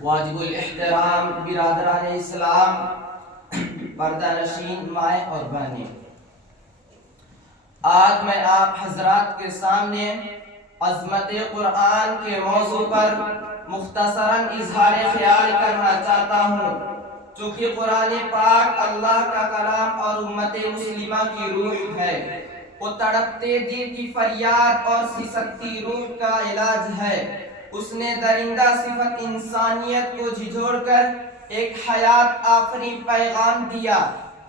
واجب الاحترام برادران اسلام، پردہ نشین مائیں اور بہنیں، آج میں آپ حضرات کے سامنے عظمت قرآن کے موضوع پر مختصراً اظہار خیال کرنا چاہتا ہوں۔ چونکہ قرآن پاک اللہ کا کلام اور امت مسلمہ کی روح ہے، وہ تڑپتے دل کی فریاد اور سسکتی روح کا علاج ہے۔ اس نے درندہ صفت انسانیت کو جھجھوڑ کر ایک حیات آفریں پیغام دیا۔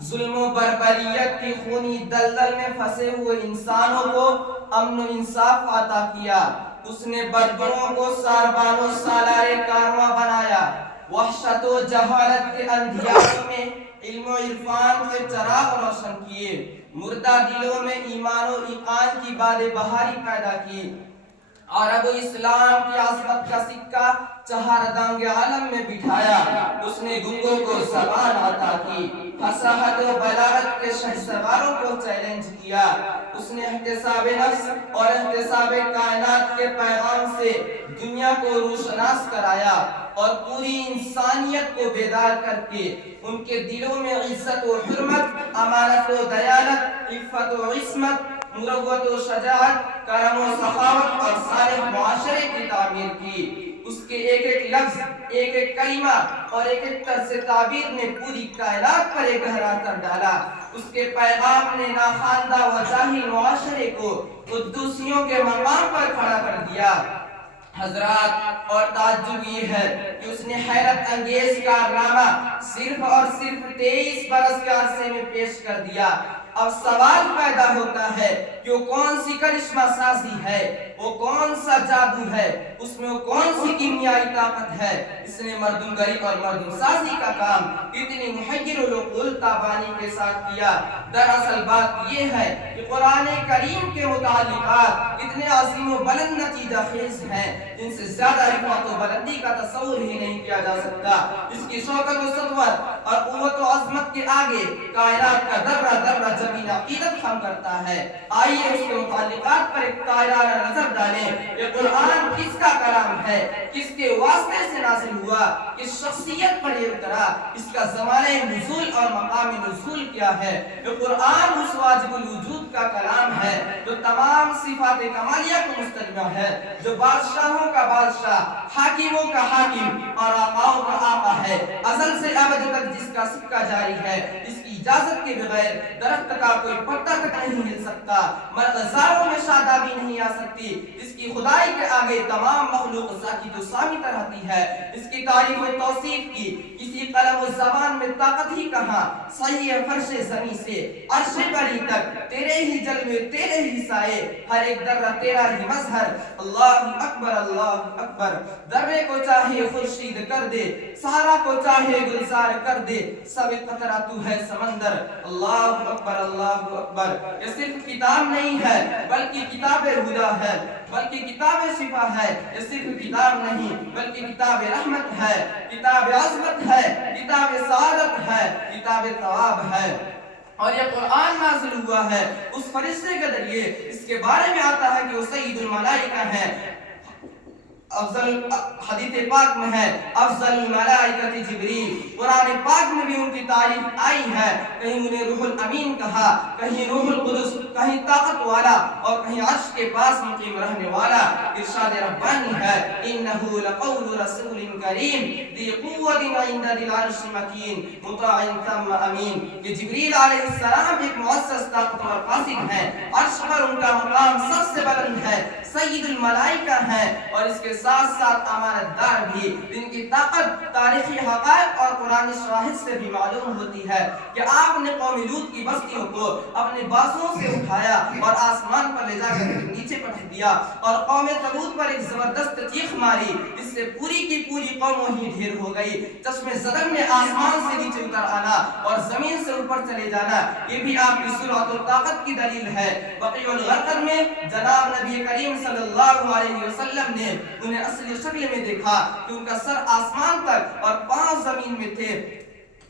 ظلم و بربریت کی خونی دلدل میں پھنسے ہوئے انسانوں کو امن و انصاف عطا کیا۔ اس نے بدگموں کو ساربان و سالار کارواں بنایا۔ وحشت و جہالت کے اندھیاروں میں علم و عرفان کے چراغ روشن کیے۔ مردہ دلوں میں ایمان و ایقان کی باد بہاری پیدا کی۔ عرب و اسلام کی عظمت کا سکہ چہار دانگ عالم میں بٹھایا۔ اس نے گنگوں کو زبان عطا کی، فصاحت و بلاغت کے شہسواروں کو چیلنج کیا۔ اس نے احتساب نفس اور احتساب کائنات کے پیغام سے دنیا کو روشناس کرایا اور پوری انسانیت کو بیدار کر کے ان کے دلوں میں عزت و حرمت، امانت و دیانت، عفت و عصمت، مروت و شجاعت، کرم و سخاوت اور صالح معاشرے کی تعمیر کی۔ اس کے ایک ایک لفظ، ایک ایک کلمہ اور ایک ایک طرز تعبیر نے پوری کائنات پر ایک گہرا اثر ڈالا۔ اس کے پیغام نے ناخواندہ و جاہل معاشرے کو قدوسیوں کے مقام پر کھڑا کر دیا۔ حضرات، اور تعجب یہ ہے کہ اس نے حیرت انگیز کارنامہ صرف اور صرف 23 برس کے عرصے میں پیش کر دیا۔ اب سوال پیدا ہوتا ہے کہ وہ کون سی کرشمہ سازی ہے، وہ کون سا جادو ہے، اس میں وہ کون سی کیمیائی طاقت ہے؟ اس نے مردم گری اور مردم سازی کا کام اتنی محیر العقول تابانی کے ساتھ کیا۔ دراصل بات یہ ہے کہ قرآن کریم کے متعلقات اتنے عظیم و بلند نتیجہ خیز ہیں جن سے زیادہ رفعت و بلندی کا تصور ہی نہیں کیا جا سکتا۔ اس کی شوکت و سطوت اور قوت و عظمت کے آگے کائنات کا ذرہ ذرہ زمین عقیدت خم کرتا ہے۔ آئیے اس کے متعلقات پر ایک طائرانہ نظر ڈالیں۔ یہ قرآن کس کا کلام ہے، کس کے واسطے سے نازل ہوا، کس شخصیت پر یہ اترا، اس کا زمانہ نزول اور مقام نزول کیا ہے۔ یہ قرآن اس واجب الوجود کا کلام ہے جو تمام صفات کمالیہ کو مستجمع ہے، جو بادشاہوں کا بادشاہ، حاکموں کا حاکم اور آقاؤں کا آقا ہے، ازل سے ابد تک جس کا سکہ جاری ہے، اس کی اجازت کے بغیر درخت کا کوئی پتا تک نہیں ہل سکتا، مرغزاروں میں شادابی نہیں آ سکتی، اس کی خدائی کے آگے تمام مخلوق ساکت و صامت رہتی ہے۔ اس کی تعریف و توصیف کی کسی قلم و زبان میں طاقت ہی کہاں۔ صحیح فرش زمین سے عرش بری تک تیرے ہی جلوے، تیرے ہی سائے، ہر ایک ذرہ تیرا ہی مظہر۔ اللہ اکبر، اللہ اکبر۔ ذرے کو چاہے خورشید کر دے، صحرا کو چاہے گلزار کر دے، سب قطرہ تو ہے سمندر۔ اللہ اکبر، اللہ اکبر۔ یہ صرف کتاب نہیں ہے بلکہ کتاب ہدا ہے، بلکہ کتاب شفا ہے۔ یہ صرف کتاب نہیں بلکہ کتاب رحمت ہے، کتاب عظمت ہے، کتاب سعادت ہے، کتاب ثواب ہے۔ اور یہ قرآن نازل ہوا ہے اس فرشتے کے ذریعے۔ اس کے بارے میں آتا ہے کہ وہ سید الملائکہ ہے۔ افضل حدیث پاک میں ہے افضل الملائکۃ جبریل۔ قرآن پاک میں بھی ان کی تعریف آئی ہے، کہیں انہیں روح الامین کہا، کہیں روح القدس، کہیں طاقت والا اور کہیں عرش کے پاس مقیم رہنے والا۔ ارشاد ربانی ہے انہ لقول رسول کریم ذی قوۃ عند ذی العرش مکین مطاع ثم امین۔ کہ جبریل علیہ السلام ایک معزز طاقتور قاصد ہیں، عرش پر ان کا مقام سب سے بلند ہے، سید الملائکہ ہیں، اور اس کے ساتھ ساتھ امانت دار بھی، جن کی طاقت تاریخی حقائق اور قرآن شواہد سے بھی معلوم ہوتی ہے کہ آپ نے قوم لوط کی بستیوں کو اپنے بازوؤں سے اٹھایا اور آسمان پر لے جا کر نیچے پٹک دیا، اور قوم ثمود پر ایک زبردست چیخ ماری، اس سے پوری کی پوری قوم وہیں ڈھیر ہو گئی۔ چشم زدن میں آسمان سے نیچے اتر آنا اور زمین سے اوپر چلے جانا، یہ بھی آپ کی سرعت و طاقت کی دلیل ہے۔ بقیع الغرقد میں جناب نبی کریم صلی اللہ علیہ وسلم نے انہیں اصلی شکل میں دیکھا کہ ان کا سر آسمان تک اور پاؤں زمین میں تھے۔